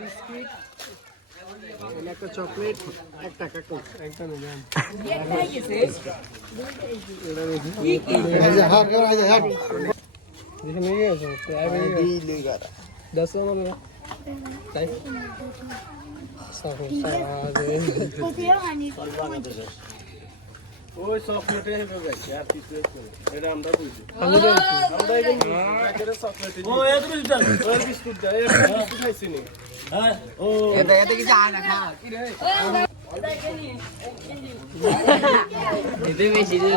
biscuit, একটা chocolate, একটা কাকু, একটা ওই চকলেটে এটা আমরা বুঝি বিস্কুট খাইছি নি ও এতে কিছু আনা খা কি রে এতে বেশি দিলে